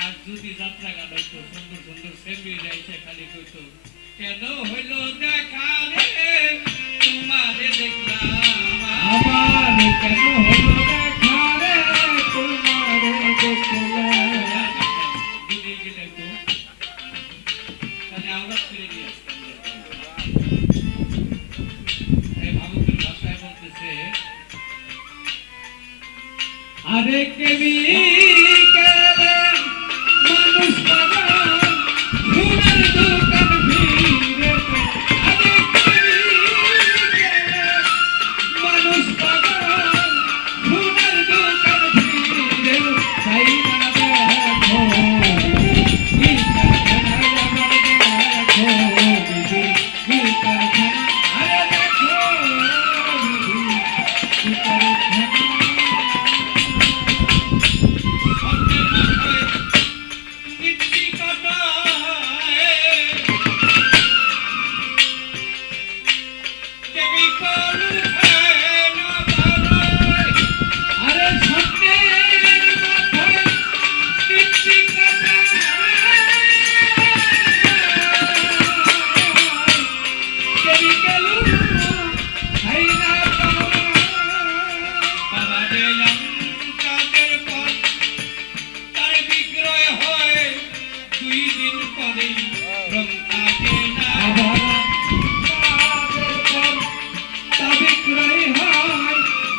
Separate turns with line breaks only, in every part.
আর যদি যাত্রা গান হইতো সুন্দর খালি কেন হইল দেখা রে তোমারে দেখলাম
কেন
হইল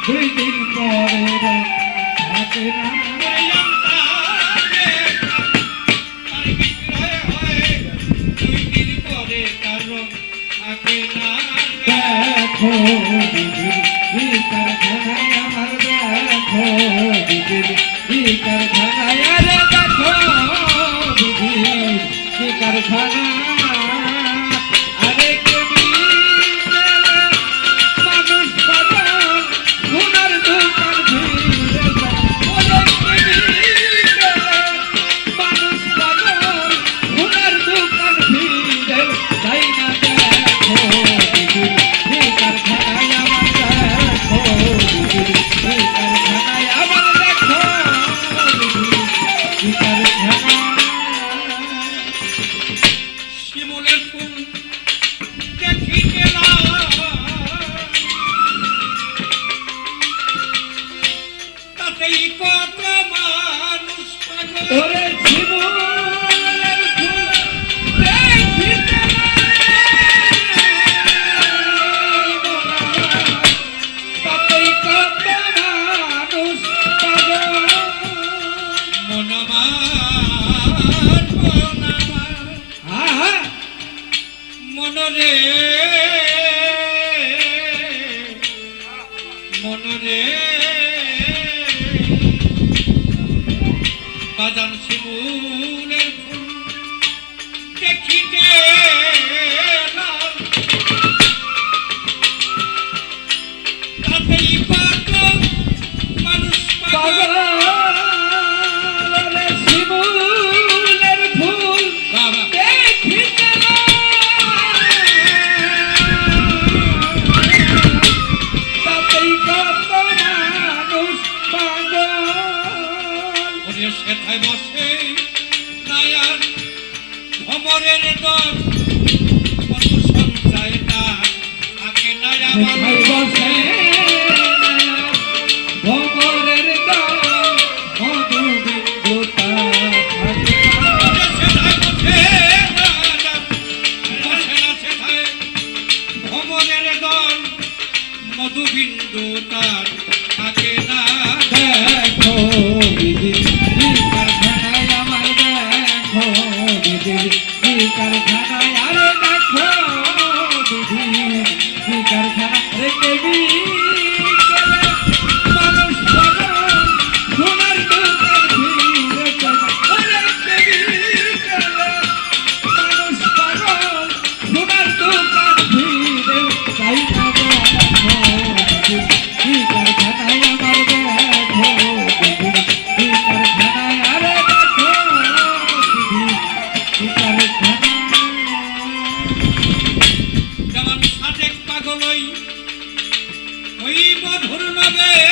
দুই দিন
পরে রাতে না
সেই কত মানুষ
ওরে
মনরে 가장 심은 অমরের ডর কত সঞ্চয় না আগে
নয়া বসে
অমরের ডর মধুবিন্দু তার থাকে না।
ধরুন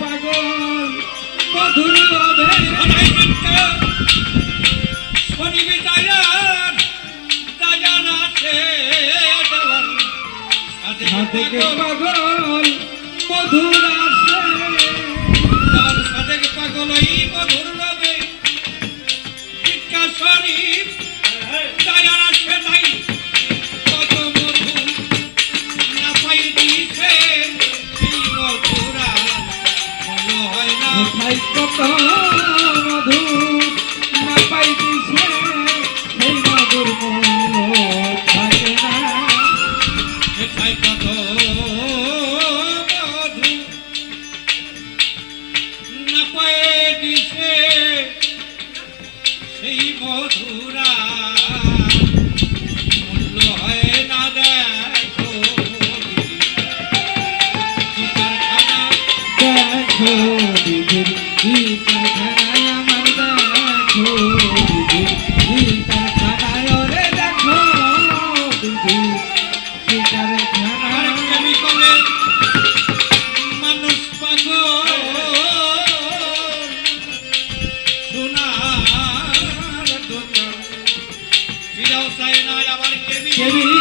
পাগল মধুর শনিবি দায়ার
দায়ার আছে
পাগল মধুর
আছে
তার সাথে পাগল ওই মধুর রবে। শরীফ হ্যাঁ, হ্যাঁ। দায়ার
Yeah.